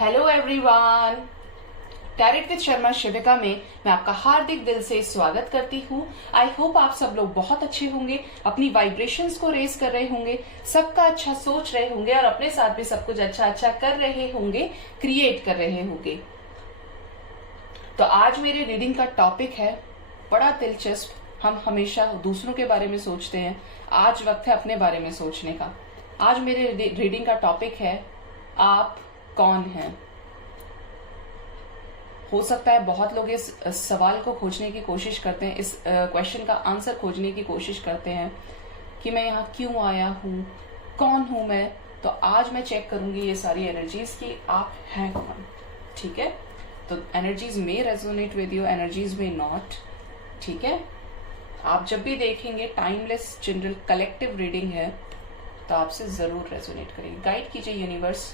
Hello everyone, tarot with Sharma Shivika में मैं आपका हार्दिक दिल से स्वागत करती हूँ। आई होप आप सब लोग बहुत अच्छे होंगे, अपनी वाइब्रेशंस को रेज कर रहे होंगे, सबका अच्छा सोच रहे होंगे और अपने साथ भी सब कुछ अच्छा अच्छा कर रहे होंगे, क्रिएट कर रहे होंगे। तो आज मेरे रीडिंग का टॉपिक है बड़ा दिलचस्प। हम हमेशा दूसरों के बारे में सोचते हैं, आज वक्त है अपने बारे में सोचने का। आज मेरे रीडिंग का टॉपिक है आप कौन हैं। हो सकता है बहुत लोग इस सवाल को खोजने की कोशिश करते हैं, इस क्वेश्चन का आंसर खोजने की कोशिश करते हैं कि मैं यहाँ क्यों आया हूँ, कौन हूं मैं। तो आज मैं चेक करूंगी ये सारी एनर्जीज की आप हैं कौन। ठीक है, तो एनर्जीज में रेजोनेट विद यू, एनर्जीज में नॉट। ठीक है, आप जब भी देखेंगे टाइमलेस जनरल कलेक्टिव रीडिंग है तो आपसे जरूर रेजोनेट करेंगे। गाइड कीजिए यूनिवर्स,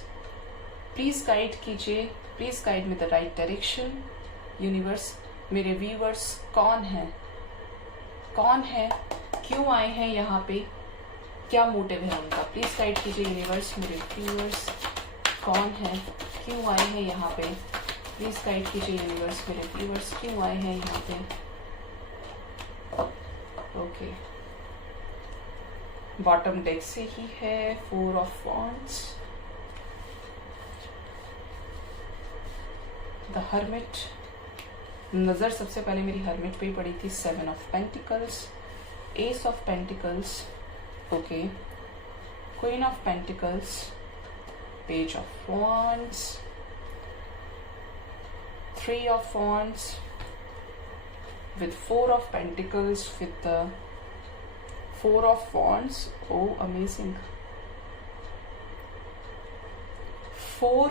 प्लीज गाइड कीजिए, please guide with the right direction. Universe, मेरे व्यूवर्स कौन है, कौन है, क्यों आए हैं यहाँ पे, क्या मोटिव है उनका। प्लीज गाइड कीजिए यूनिवर्स, मेरे व्यूवर्स कौन है, क्यों आए हैं यहाँ पे। प्लीज गाइड कीजिए यूनिवर्स, मेरे व्यूवर्स क्यों आए हैं यहाँ पे। ओके, बॉटम डेक से ही है 4 ऑफ वॉन्ड्स, द हर्मिट। नजर सबसे पहले मेरी हर्मिट पे ही पड़ी थी। 7 of pentacles, S of pentacles, okay, queen of pentacles, page of wands, 3 of wands with 4 of pentacles, with the 4 of wands. Oh, amazing. 4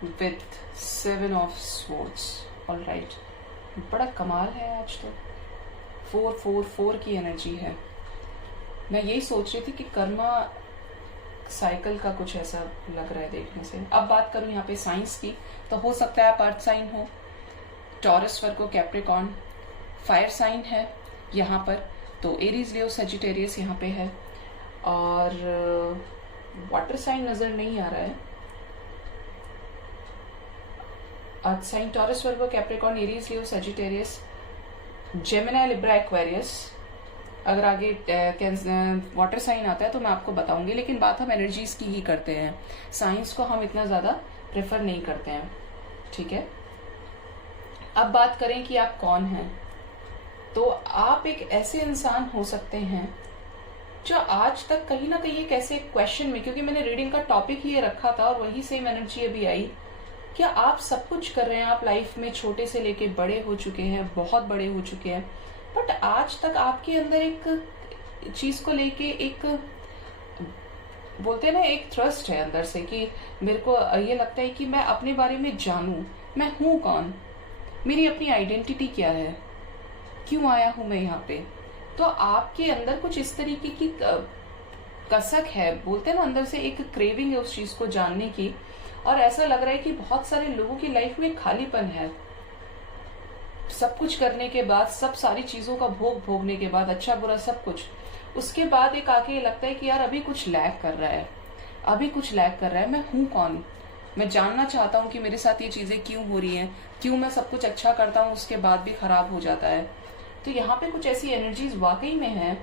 with 7 of swords. All right, बड़ा कमाल है आज तो। 4 की एनर्जी है। मैं यही सोच रही थी कि कर्मा साइकिल का कुछ ऐसा लग रहा है देखने से। अब बात करूं यहाँ पे साइंस की, तो हो सकता है आप अर्थ साइन हो, टॉरस, वर्गो, कैप्रिकॉर्न। फायर साइन है यहाँ पर, तो एरीज, लियो, सजिटेरियस यहाँ पे है। और वाटर साइन नजर नहीं आ रहा है। अर्थ साइन टॉरस, वर्गो, कैप्रिकॉर्न, एरीज, लियो, सजिटेरियस, जेमिनी, लिब्रा, एक्वेरियस। अगर आगे वाटर साइन आता है तो मैं आपको बताऊंगी, लेकिन बात हम एनर्जीज की ही करते हैं, साइंस को हम इतना ज्यादा प्रेफर नहीं करते हैं। ठीक है, अब बात करें कि आप कौन हैं। तो आप एक ऐसे इंसान हो सकते हैं जो आज तक कहीं ना कहीं एक ऐसे क्वेश्चन में, क्योंकि मैंने रीडिंग का टॉपिक ही ये रखा था और वही सेम एनर्जी अभी आई, क्या आप सब कुछ कर रहे हैं, आप लाइफ में छोटे से लेके बड़े हो चुके हैं, बहुत बड़े हो चुके हैं, बट आज तक आपके अंदर एक चीज को लेके एक, बोलते हैं ना, एक थ्रस्ट है अंदर से कि मेरे को ये लगता है कि मैं अपने बारे में जानूं, मैं हूं कौन, मेरी अपनी आइडेंटिटी क्या है, क्यों आया हूं मैं यहाँ पे। तो आपके अंदर कुछ इस तरीके की कसक है, बोलते हैं ना, अंदर से एक क्रेविंग है उस चीज को जानने की। और ऐसा लग रहा है कि बहुत सारे लोगों की लाइफ में खालीपन है, सब कुछ करने के बाद, सब सारी चीजों का भोग भोगने के बाद, अच्छा बुरा सब कुछ, उसके बाद एक आके लगता है कि यार अभी कुछ लैग कर रहा है, अभी कुछ लैग कर रहा है, मैं हूं कौन, मैं जानना चाहता हूं कि मेरे साथ ये चीजें क्यों हो रही हैं, क्यों मैं सब कुछ अच्छा करता हूं उसके बाद भी खराब हो जाता है। तो यहाँ पे कुछ ऐसी एनर्जीज वाकई में है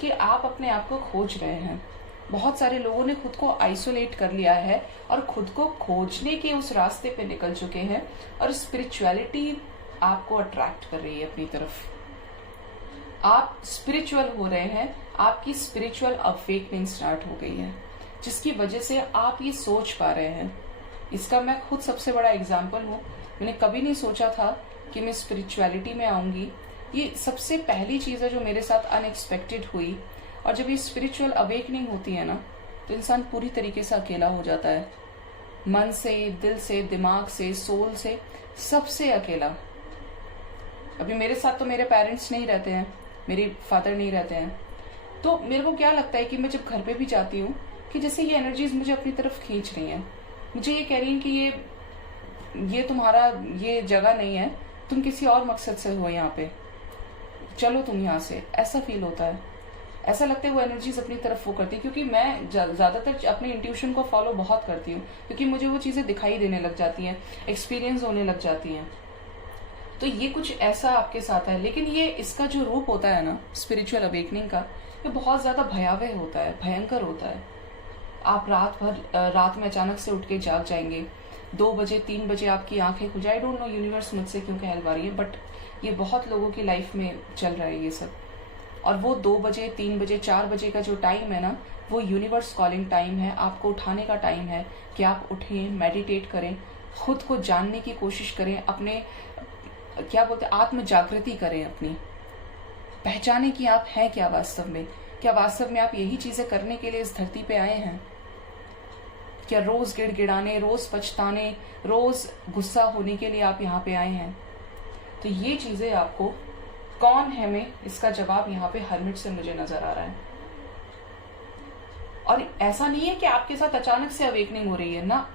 कि आप अपने आप को खोज रहे हैं। बहुत सारे लोगों ने खुद को आइसोलेट कर लिया है और खुद को खोजने के उस रास्ते पे निकल चुके हैं, और स्पिरिचुअलिटी आपको अट्रैक्ट कर रही है अपनी तरफ। आप स्पिरिचुअल हो रहे हैं, आपकी स्पिरिचुअल अवेकनिंग स्टार्ट हो गई है, जिसकी वजह से आप ये सोच पा रहे हैं। इसका मैं खुद सबसे बड़ा एग्जाम्पल हूँ। मैंने कभी नहीं सोचा था कि मैं स्पिरिचुअलिटी में आऊंगी। ये सबसे पहली चीज है जो मेरे साथ अनएक्सपेक्टेड हुई। और जब ये स्पिरिचुअल अवेकनिंग होती है ना, तो इंसान पूरी तरीके से अकेला हो जाता है, मन से, दिल से, दिमाग से, सोल से, सबसे अकेला। अभी मेरे साथ तो मेरे पेरेंट्स नहीं रहते हैं, मेरे फादर नहीं रहते हैं, तो मेरे को क्या लगता है कि मैं जब घर पे भी जाती हूँ कि जैसे ये एनर्जीज मुझे अपनी तरफ खींच रही हैं, मुझे ये कह रही हैं कि ये तुम्हारा ये जगह नहीं है, तुम किसी और मकसद से हो यहाँ पे, चलो तुम यहाँ से, ऐसा फील होता है। ऐसा लगता है वो एनर्जीज अपनी तरफ वो करती है, क्योंकि मैं ज्यादातर अपने इंट्यूशन को फॉलो बहुत करती हूँ, क्योंकि मुझे वो चीजें दिखाई देने लग जाती हैं, एक्सपीरियंस होने लग जाती हैं। तो ये कुछ ऐसा आपके साथ है, लेकिन ये इसका जो रूप होता है ना स्पिरिचुअल अवेकनिंग का, ये बहुत ज्यादा भयावह होता है, भयंकर होता है। आप रात में अचानक से उठ के जाग जाएंगे, 2 बजे 3 बजे आपकी आंखें खुल जाए। आई डोंट नो यूनिवर्स मुझसे क्यों कहलवा रही है, बट ये बहुत लोगों की लाइफ में चल रहा है ये सब। और वो 2 बजे 3 बजे 4 बजे का जो टाइम है ना, वो यूनिवर्स कॉलिंग टाइम है, आपको उठाने का टाइम है कि आप उठें, मेडिटेट करें, खुद को जानने की कोशिश करें, अपने क्या बोलते हैं आत्म जागृति करें, अपनी पहचाने कि आप हैं क्या वास्तव में। क्या वास्तव में आप यही चीजें करने के लिए इस धरती पे आए हैं? क्या रोज गिड़गिड़ाने, रोज पछताने, रोज गुस्सा होने के लिए आप यहाँ पे आए हैं? तो ये चीजें आपको कौन है में इसका जवाब यहाँ पे हर्मिट से मुझे नजर आ रहा है। और ऐसा नहीं है कि आपके साथ अचानक से अवेकनिंग हो रही है ना,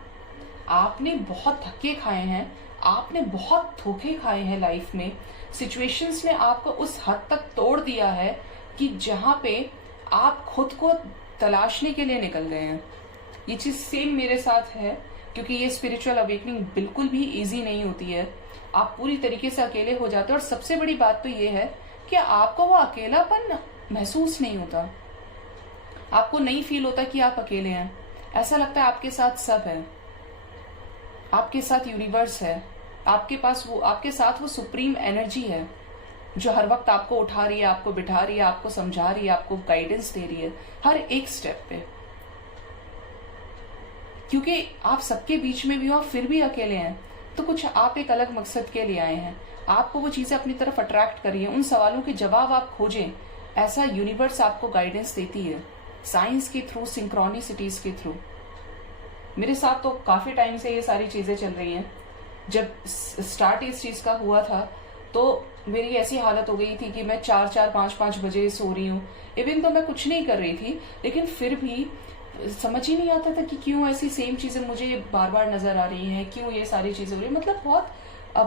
आपने बहुत धक्के खाए हैं, आपने बहुत धोखे खाए हैं लाइफ में। सिचुएशंस ने आपको उस हद तक तोड़ दिया है कि जहां पे आप खुद को तलाशने के लिए निकल गए हैं। ये चीज सेम मेरे साथ है, क्योंकि ये स्पिरिचुअल अवेकनिंग बिल्कुल भी इजी नहीं होती है। आप पूरी तरीके से अकेले हो जाते हो, और सबसे बड़ी बात तो ये है कि आपको वो अकेलापन महसूस नहीं होता, आपको नहीं फील होता कि आप अकेले हैं। ऐसा लगता है आपके साथ सब है, आपके साथ यूनिवर्स है, आपके साथ वो सुप्रीम एनर्जी है जो हर वक्त आपको उठा रही है, आपको बिठा रही है, आपको समझा रही है, आपको गाइडेंस दे रही है हर एक स्टेप पे। क्योंकि आप सबके बीच में भी हो, फिर भी अकेले हैं, तो कुछ आप एक अलग मकसद के लिए आए हैं। आपको वो चीजें अपनी तरफ अट्रैक्ट करिए, उन सवालों के जवाब आप खोजें, ऐसा यूनिवर्स आपको गाइडेंस देती है, साइंस के थ्रू, सिंक्रोनिसिटीज के थ्रू। मेरे साथ तो काफी टाइम से ये सारी चीजें चल रही हैं। जब स्टार्ट इस चीज का हुआ था तो मेरी ऐसी हालत हो गई थी कि मैं 4-4, 5-5 बजे सो रही हूँ। इवन तो मैं कुछ नहीं कर रही थी, लेकिन फिर भी समझ ही नहीं आता था कि क्यों ऐसी सेम चीजें मुझे बार बार नजर आ रही हैं, क्यों ये सारी चीजें हो रही है। मतलब बहुत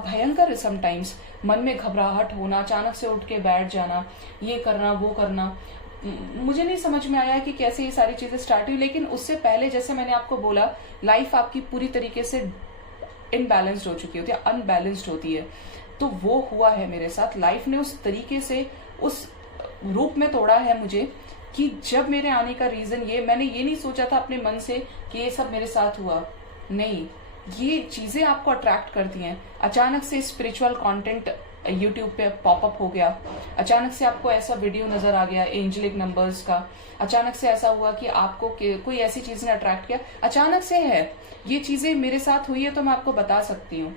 भयंकर समटाइम्स, मन में घबराहट होना, अचानक से उठ के बैठ जाना, ये करना वो करना। मुझे नहीं समझ में आया कि कैसे ये सारी चीजें स्टार्ट हुई। लेकिन उससे पहले, जैसे मैंने आपको बोला, लाइफ आपकी पूरी तरीके से इनबैलेंस्ड हो चुकी होती है, अनबैलेंस्ड होती है। तो वो हुआ है मेरे साथ। लाइफ ने उस तरीके से, उस रूप में तोड़ा है मुझे कि जब मेरे आने का रीजन मैंने ये नहीं सोचा था अपने मन से कि ये सब मेरे साथ हुआ। नहीं, ये चीजें आपको अट्रैक्ट करती हैं। अचानक से स्पिरिचुअल कंटेंट यूट्यूब पे पॉपअप हो गया, अचानक से आपको ऐसा वीडियो नजर आ गया एंजेलिक नंबर्स का, अचानक से ऐसा हुआ कि आपको कोई ऐसी चीज ने अट्रैक्ट किया, अचानक से है। ये चीजें मेरे साथ हुई है तो मैं आपको बता सकती हूँ।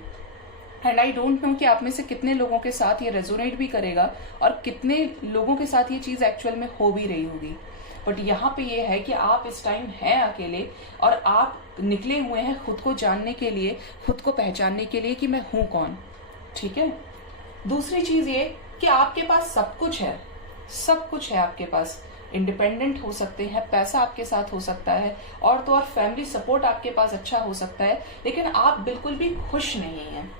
एंड आई डोंट नो कि आप में से कितने लोगों के साथ ये रेजोनेट भी करेगा और कितने लोगों के साथ ये चीज एक्चुअल में हो भी रही होगी। बट यहाँ पे ये है कि आप इस टाइम हैं अकेले, और आप निकले हुए हैं खुद को जानने के लिए, खुद को पहचानने के लिए कि मैं हूं कौन। ठीक है। दूसरी चीज ये कि आपके पास सब कुछ है, सब कुछ है आपके पास। इंडिपेंडेंट हो सकते हैं, पैसा आपके साथ हो सकता है, और तो और फैमिली सपोर्ट आपके पास अच्छा हो सकता है, लेकिन आप बिल्कुल भी खुश नहीं हैं।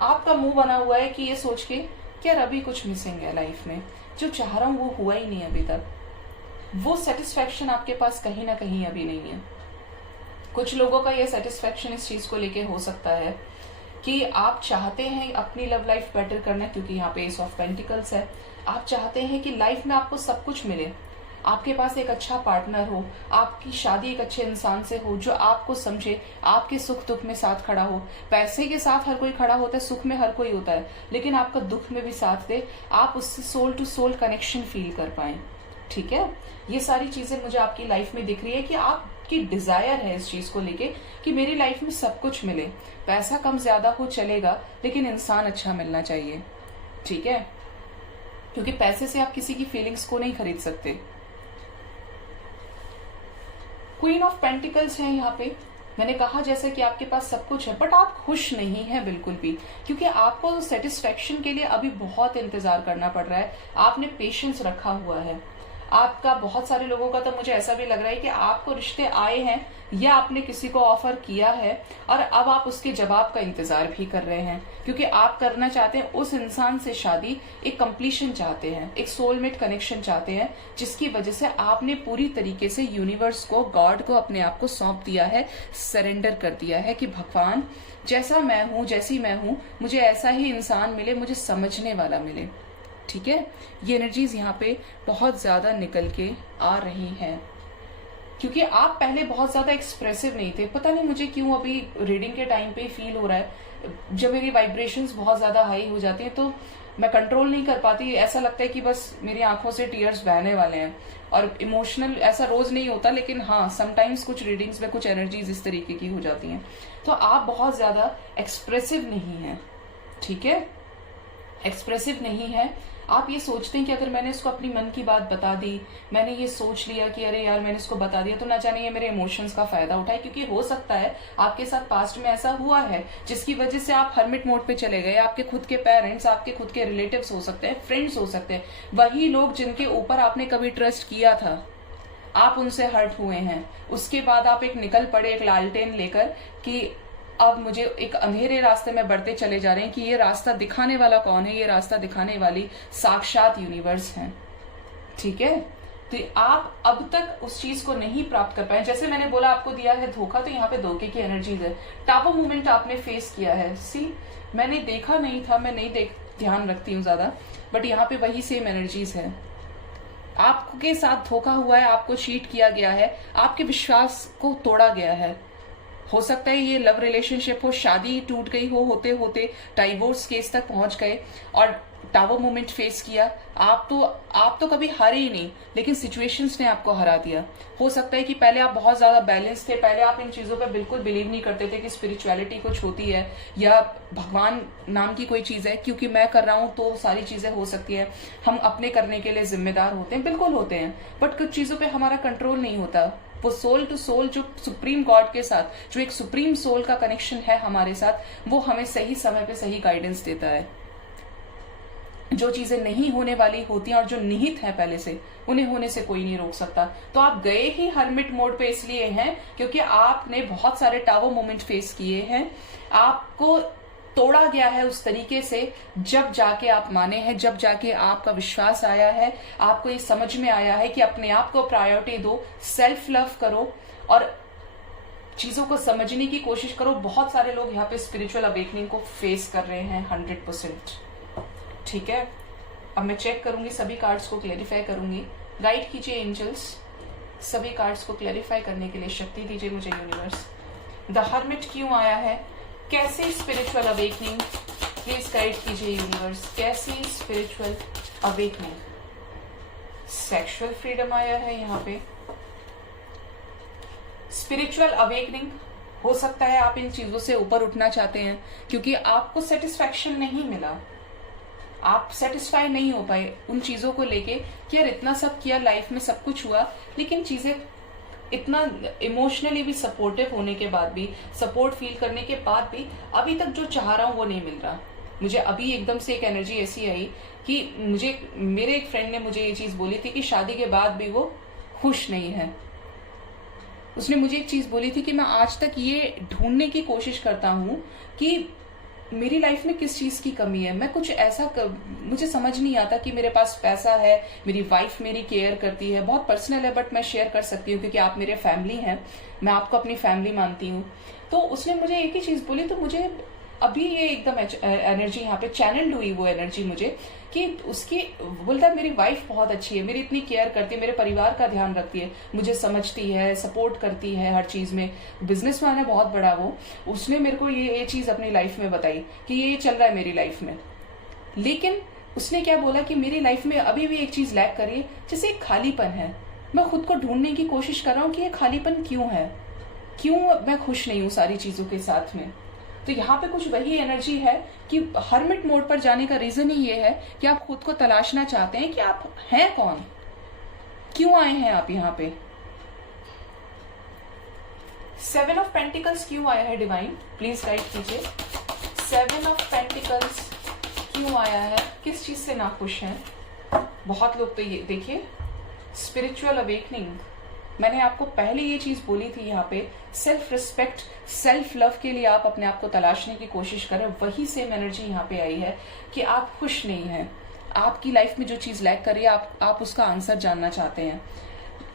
आपका मुंह बना हुआ है कि ये सोच के कि यार अभी कुछ मिसिंग है लाइफ में, जो चाह रहा हूं वो हुआ ही नहीं अभी तक। वो सेटिस्फेक्शन आपके पास कहीं ना कहीं अभी नहीं है। कुछ लोगों का ये सेटिस्फेक्शन इस चीज को लेके हो सकता है कि आप चाहते हैं अपनी लव लाइफ बेटर करना, क्योंकि यहाँ पे एस ऑफ पेंटिकल्स है। आप चाहते हैं कि लाइफ में आपको सब कुछ मिले, आपके पास एक अच्छा पार्टनर हो, आपकी शादी एक अच्छे इंसान से हो जो आपको समझे, आपके सुख दुख में साथ खड़ा हो। पैसे के साथ हर कोई खड़ा होता है, सुख में हर कोई होता है, लेकिन आपका दुख में भी साथ दे, आप उससे soul to soul connection feel कर पाए। ठीक है। ये सारी चीजें मुझे आपकी लाइफ में दिख रही है कि आपकी डिजायर है इस चीज को लेके कि मेरी लाइफ में सब कुछ मिले, पैसा कम ज्यादा हो चलेगा, लेकिन इंसान अच्छा मिलना चाहिए। ठीक है। क्योंकि पैसे से आप किसी की फीलिंग्स को नहीं खरीद सकते। क्वीन ऑफ पेंटिकल्स है यहाँ पे। मैंने कहा जैसे कि आपके पास सब कुछ है, बट आप खुश नहीं हैं बिल्कुल भी, क्योंकि आपको सेटिस्फेक्शन के लिए अभी बहुत इंतजार करना पड़ रहा है। आपने पेशेंस रखा हुआ है, आपका बहुत सारे लोगों का तो मुझे ऐसा भी लग रहा है कि आपको रिश्ते आए हैं या आपने किसी को ऑफर किया है और अब आप उसके जवाब का इंतजार भी कर रहे हैं, क्योंकि आप करना चाहते हैं उस इंसान से शादी, एक कंप्लीशन चाहते हैं, एक सोलमेट कनेक्शन चाहते हैं, जिसकी वजह से आपने पूरी तरीके से यूनिवर्स को, गॉड को अपने आप को सौंप दिया है, सरेंडर कर दिया है कि भगवान जैसा मैं हूं, जैसी मैं हूं, मुझे ऐसा ही इंसान मिले, मुझे समझने वाला मिले। ठीक है, ये एनर्जीज यहाँ पे बहुत ज्यादा निकल के आ रही हैं, क्योंकि आप पहले बहुत ज्यादा एक्सप्रेसिव नहीं थे। पता नहीं मुझे क्यों अभी रीडिंग के टाइम पे फील हो रहा है, जब मेरी वाइब्रेशंस बहुत ज्यादा हाई हो जाती हैं तो मैं कंट्रोल नहीं कर पाती, ऐसा लगता है कि बस मेरी आंखों से टीयर्स बहने वाले हैं। और इमोशनल ऐसा रोज नहीं होता, लेकिन हाँ समटाइम्स कुछ रीडिंग्स में कुछ एनर्जीज इस तरीके की हो जाती हैं। तो आप बहुत ज्यादा एक्सप्रेसिव नहीं है, ठीक है, एक्सप्रेसिव नहीं है। आप ये सोचते हैं कि अगर मैंने इसको अपनी मन की बात बता दी, मैंने ये सोच लिया कि अरे यार मैंने इसको बता दिया तो ना जाने ये मेरे इमोशंस का फायदा उठाए, क्योंकि हो सकता है आपके साथ पास्ट में ऐसा हुआ है जिसकी वजह से आप हर्मिट मोड पे चले गए। आपके खुद के पेरेंट्स, आपके खुद के रिलेटिव्स हो सकते हैं, फ्रेंड्स हो सकते हैं, वही लोग जिनके ऊपर आपने कभी ट्रस्ट किया था, आप उनसे हर्ट हुए हैं। उसके बाद आप एक निकल पड़े एक लालटेन लेकर कि अब मुझे एक अंधेरे रास्ते में बढ़ते चले जा रहे हैं, कि ये रास्ता दिखाने वाला कौन है, ये रास्ता दिखाने वाली साक्षात यूनिवर्स है। ठीक है, तो आप अब तक उस चीज को नहीं प्राप्त कर पाए। जैसे मैंने बोला आपको दिया है धोखा, तो यहाँ पे धोखे की एनर्जीज है। टावर मूवमेंट आपने फेस किया है। सी, मैंने देखा नहीं था, मैं नहीं ध्यान रखती हूँ ज्यादा, बट यहाँ पे वही सेम एनर्जीज है। आपके साथ धोखा हुआ है, आपको चीट किया गया है, आपके विश्वास को तोड़ा गया है। हो सकता है ये लव रिलेशनशिप हो, शादी टूट गई हो, होते होते डाइवोर्स केस तक पहुंच गए और टावर मोमेंट फेस किया। आप तो कभी हारे ही नहीं, लेकिन सिचुएशंस ने आपको हरा दिया। हो सकता है कि पहले आप बहुत ज्यादा बैलेंस थे, पहले आप इन चीजों पे बिल्कुल बिलीव नहीं करते थे कि स्पिरिचुअलिटी कुछ होती है या भगवान नाम की कोई चीज है, क्योंकि मैं कर रहा हूं तो सारी चीजें हो सकती है। हम अपने करने के लिए जिम्मेदार होते हैं, बिल्कुल होते हैं, बट कुछ चीजों पे हमारा कंट्रोल नहीं होता। वो सोल टू सोल जो सुप्रीम गॉड के साथ, जो एक सुप्रीम सोल का कनेक्शन है हमारे साथ, वो हमें सही समय पे सही गाइडेंस देता है। जो चीजें नहीं होने वाली होती हैं और जो निहित है पहले से, उन्हें होने से कोई नहीं रोक सकता। तो आप गए ही हर्मिट मोड पे इसलिए हैं क्योंकि आपने बहुत सारे टावर मोमेंट फेस किए हैं। आपको तोड़ा गया है उस तरीके से, जब जाके आप माने हैं, जब जाके आपका विश्वास आया है, आपको ये समझ में आया है कि अपने आप को प्रायोरिटी दो, सेल्फ लव करो और चीजों को समझने की कोशिश करो। बहुत सारे लोग यहाँ पे स्पिरिचुअल अवेकनिंग को फेस कर रहे हैं 100%। ठीक है, अब मैं चेक करूंगी, सभी कार्ड्स को क्लेरिफाई करूंगी। गाइड कीजिए एंजल्स, सभी कार्ड्स को क्लेरिफाई करने के लिए शक्ति दीजिए मुझे यूनिवर्स। द हर्मिट क्यों आया है, कैसे स्पिरिचुअल अवेकनिंग, प्लीज गाइड कीजिए यूनिवर्स, कैसे स्पिरिचुअल अवेकनिंग। सेक्सुअल फ्रीडम आया है यहाँ पे। स्पिरिचुअल अवेकनिंग हो सकता है आप इन चीजों से ऊपर उठना चाहते हैं क्योंकि आपको सेटिस्फैक्शन नहीं मिला, आप सेटिस्फाई नहीं हो पाए उन चीजों को लेके कि यार इतना सब किया, लाइफ में सब कुछ हुआ, लेकिन चीजें इतना इमोशनली भी सपोर्टिव होने के बाद भी, सपोर्ट फील करने के बाद भी अभी तक जो चाह रहा हूं वो नहीं मिल रहा। मुझे अभी एकदम से एक एनर्जी ऐसी आई कि मेरे एक फ्रेंड ने मुझे ये चीज बोली थी कि शादी के बाद भी वो खुश नहीं है। उसने मुझे एक चीज बोली थी कि मैं आज तक ये ढूंढने की कोशिश करता हूं कि मेरी लाइफ में किस चीज की कमी है, मैं कुछ ऐसा मुझे समझ नहीं आता कि मेरे पास पैसा है, मेरी वाइफ मेरी केयर करती है, बहुत पर्सनल है बट मैं शेयर कर सकती हूँ क्योंकि आप मेरे फैमिली हैं, मैं आपको अपनी फैमिली मानती हूँ। तो उसने मुझे एक ही चीज बोली, तो मुझे अभी ये एकदम एनर्जी यहाँ पे चैनल्ड हुई, वो एनर्जी मुझे कि उसकी बोलता है मेरी वाइफ बहुत अच्छी है, मेरी इतनी केयर करती है, मेरे परिवार का ध्यान रखती है, मुझे समझती है, सपोर्ट करती है हर चीज में, बिजनेसमैन है बहुत बड़ा वो। उसने मेरे को ये चीज अपनी लाइफ में बताई कि ये चल रहा है मेरी लाइफ में, लेकिन उसने क्या बोला कि मेरी लाइफ में अभी भी एक चीज लैक करी है, जैसे एक खालीपन है। मैं खुद को ढूंढने की कोशिश कर रहा हूँ कि ये खालीपन क्यों है, क्यों मैं खुश नहीं हूँ सारी चीजों के साथ में। तो यहाँ पे कुछ वही एनर्जी है कि हर्मिट मोड पर जाने का रीजन ही ये है कि आप खुद को तलाशना चाहते हैं कि आप हैं कौन, क्यों आए हैं आप यहाँ पे। 7 ऑफ पेंटिकल्स क्यों आया है डिवाइन, प्लीज गाइड कीजिए। 7 ऑफ पेंटिकल्स क्यों आया है, किस चीज से नाखुश हैं बहुत लोग। तो ये देखिए स्पिरिचुअल अवेकनिंग, मैंने आपको पहले ये चीज बोली थी यहाँ पे, सेल्फ रिस्पेक्ट, सेल्फ लव के लिए आप अपने आप को तलाशने की कोशिश करें। वही सेम एनर्जी यहाँ पे आई है कि आप खुश नहीं हैं, आपकी लाइफ में जो चीज लैक कर रही है आप उसका आंसर जानना चाहते हैं।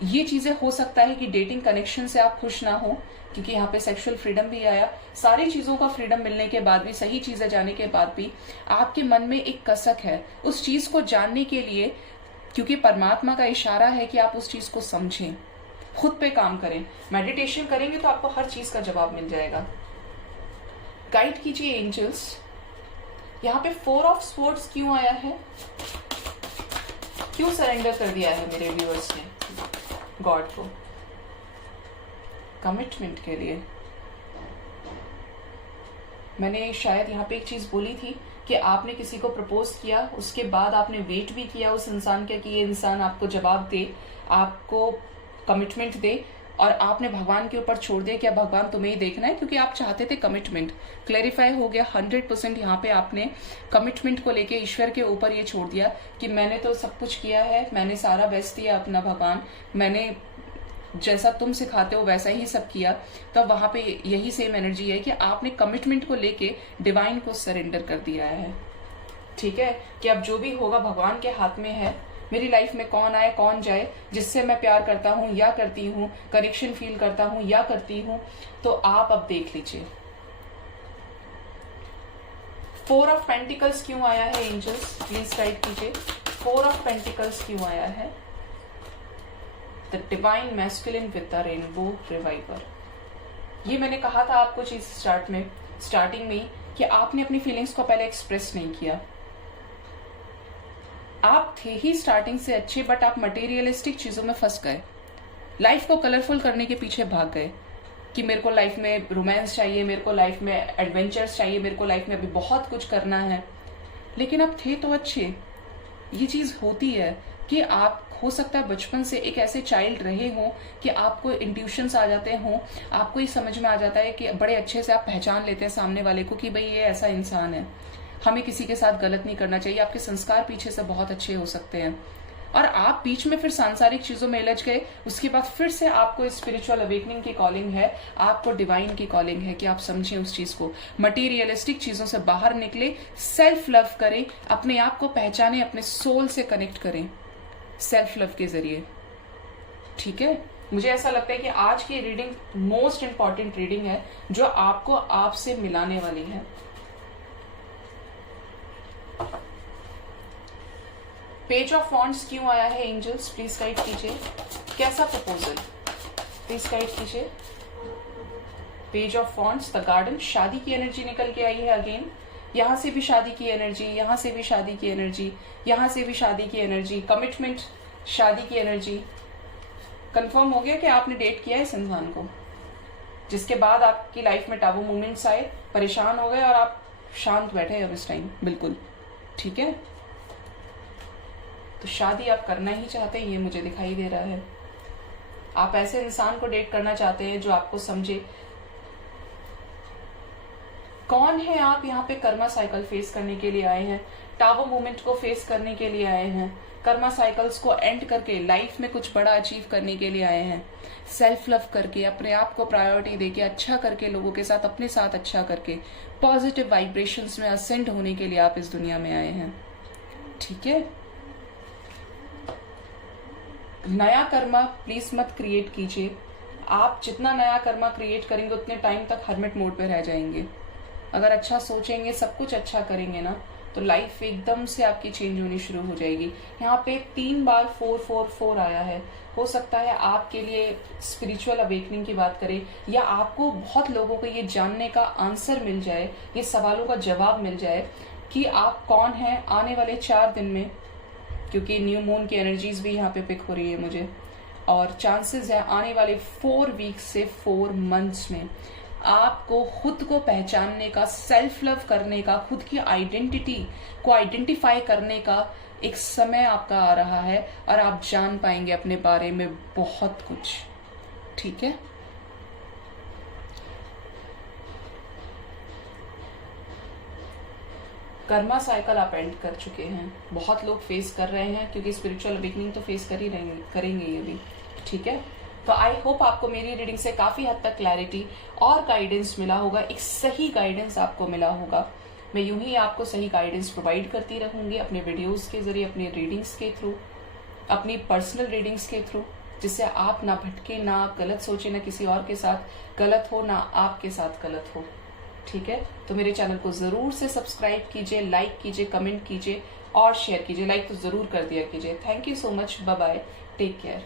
ये चीजें हो सकता है कि डेटिंग कनेक्शन से आप खुश ना हो, क्योंकि यहाँ पे सेक्सुअल फ्रीडम भी आया। सारी चीजों का फ्रीडम मिलने के बाद भी, सही चीजें जाने के बाद भी आपके मन में एक कसक है उस चीज को जानने के लिए, क्योंकि परमात्मा का इशारा है कि आप उस चीज को समझें, खुद पे काम करें। मेडिटेशन करेंगे तो आपको हर चीज का जवाब मिल जाएगा। गाइड कीजिए एंजल्स। यहाँ पे 4 ऑफ स्वॉर्ड्स क्यों आया है, क्यों सरेंडर कर दिया है मेरे व्यूअर्स ने गॉड को? कमिटमेंट के लिए। मैंने शायद यहाँ पे एक चीज बोली थी कि आपने किसी को प्रपोज किया, उसके बाद आपने वेट भी किया उस इंसान का कि ये इंसान आपको जवाब दे, आपको कमिटमेंट दे, और आपने भगवान के ऊपर छोड़ दिया कि अब भगवान तुम्हें ही देखना है, क्योंकि आप चाहते थे कमिटमेंट। क्लैरिफाई हो गया 100%। यहाँ पे आपने कमिटमेंट को लेके ईश्वर के ऊपर ये छोड़ दिया कि मैंने तो सब कुछ किया है, मैंने सारा बेस्ट दिया अपना भगवान, मैंने जैसा तुम सिखाते हो वैसा ही सब किया। तो वहां पे यही सेम एनर्जी है कि आपने कमिटमेंट को लेके डिवाइन को सरेंडर कर दिया है। ठीक है, कि अब जो भी होगा भगवान के हाथ में है। मेरी लाइफ में कौन आए कौन जाए, जिससे मैं प्यार करता हूं या करती हूं, कनेक्शन फील करता हूं या करती हूं, तो आप अब देख लीजिए। 4 ऑफ पेंटिकल्स क्यों आया है एंजल्स, प्लीज गाइड कीजिए। 4 ऑफ पेंटिकल्स क्यों आया है? The divine masculine with the rainbow reviver. ये मैंने कहा था आपको चीज स्टार्टिंग में कि आपने अपनी फीलिंग्स को पहले एक्सप्रेस नहीं किया। आप थे ही स्टार्टिंग से अच्छे, बट आप मटेरियलिस्टिक चीजों में फंस गए, लाइफ को कलरफुल करने के पीछे भाग गए कि मेरे को लाइफ में रोमांस चाहिए, मेरे को लाइफ में एडवेंचर्स चाहिए, मेरे को लाइफ में अभी बहुत कुछ करना है। लेकिन आप थे तो अच्छे। ये चीज होती है कि आप हो सकता है बचपन से एक ऐसे चाइल्ड रहे हो कि आपको इंट्यूशंस आ जाते हों, आपको ये समझ में आ जाता है कि बड़े अच्छे से आप पहचान लेते हैं सामने वाले को कि भाई ये ऐसा इंसान है, हमें किसी के साथ गलत नहीं करना चाहिए। आपके संस्कार पीछे से बहुत अच्छे हो सकते हैं, और आप बीच में फिर सांसारिक चीजों में उलझ गए। उसके बाद फिर से आपको स्पिरिचुअल अवेकनिंग की कॉलिंग है, आपको डिवाइन की कॉलिंग है कि आप समझें उस चीज को, मटेरियलिस्टिक चीजों से बाहर निकले, सेल्फ लव करें, अपने आप को पहचाने, अपने सोल से कनेक्ट करें सेल्फ लव के जरिए। ठीक है, मुझे ऐसा लगता है कि आज की रीडिंग मोस्ट इंपॉर्टेंट रीडिंग है जो आपको आपसे मिलाने वाली है। पेज ऑफ वॉन्ड्स क्यों आया है एंजल्स, प्लीज गाइड कीजिए। कैसा प्रपोजल, प्लीज गाइड कीजिए। Page of wands, the garden, शादी की एनर्जी निकल के आई है अगेन। यहां से भी शादी की एनर्जी, यहां से भी शादी की एनर्जी, यहां से भी शादी की एनर्जी, कमिटमेंट, शादी की एनर्जी। कंफर्म हो गया कि आपने डेट किया इस इंसान को, जिसके बाद आपकी लाइफ में टाबू मोमेंट्स आए, परेशान हो गए और आप शांत बैठे अब इस टाइम, बिल्कुल। ठीक है, तो शादी आप करना ही चाहते हैं, ये मुझे दिखाई दे रहा है। आप ऐसे इंसान को डेट करना चाहते हैं जो आपको समझे। कौन है आप? यहाँ पे कर्मा साइकिल फेस करने के लिए आए हैं, टावो मूवमेंट को फेस करने के लिए आए हैं, कर्मा साइकिल्स को एंड करके लाइफ में कुछ बड़ा अचीव करने के लिए आए हैं, सेल्फ लव करके, अपने आप को प्रायोरिटी देके, अच्छा करके, लोगों के साथ, अपने साथ अच्छा करके, पॉजिटिव वाइब्रेशंस में असेंड होने के लिए आप इस दुनिया में आए हैं। ठीक है, नया कर्मा प्लीज मत क्रिएट कीजिए। आप जितना नया कर्मा क्रिएट करेंगे उतने टाइम तक हर्मिट मोड पे रह जाएंगे। अगर अच्छा सोचेंगे, सब कुछ अच्छा करेंगे ना, तो लाइफ एकदम से आपकी चेंज होनी शुरू हो जाएगी। यहाँ पे 3 बार 444 आया है। हो सकता है आपके लिए स्पिरिचुअल अवेकनिंग की बात करें, या आपको बहुत लोगों को ये जानने का आंसर मिल जाए, ये सवालों का जवाब मिल जाए कि आप कौन हैं आने वाले 4 दिन में, क्योंकि न्यू मून की एनर्जीज भी यहाँ पे पिक हो रही है मुझे, और चांसेस है आने वाले 4 वीक से 4 मंथ्स में आपको खुद को पहचानने का, सेल्फ लव करने का, खुद की आइडेंटिटी को आइडेंटिफाई करने का एक समय आपका आ रहा है, और आप जान पाएंगे अपने बारे में बहुत कुछ। ठीक है, कर्मा साइकिल आप एंड कर चुके हैं, बहुत लोग फेस कर रहे हैं, क्योंकि स्पिरिचुअल अवेकनिंग तो फेस कर ही करेंगे ये भी। ठीक है, तो आई होप आपको मेरी रीडिंग से काफी हद तक क्लैरिटी और गाइडेंस मिला होगा, एक सही गाइडेंस आपको मिला होगा। मैं यूं ही आपको सही गाइडेंस प्रोवाइड करती रहूंगी अपने वीडियोस के जरिए, अपने रीडिंग्स के थ्रू, अपनी पर्सनल रीडिंग्स के थ्रू, जिससे आप ना भटके, ना आप गलत सोचे, ना किसी और के साथ गलत हो, ना आपके साथ गलत हो। ठीक है, तो मेरे चैनल को जरूर से सब्सक्राइब कीजिए, लाइक कीजिए, कमेंट कीजिए और शेयर कीजिए। लाइक तो जरूर कर दिया कीजिए। Thank you so much, bye bye, take care.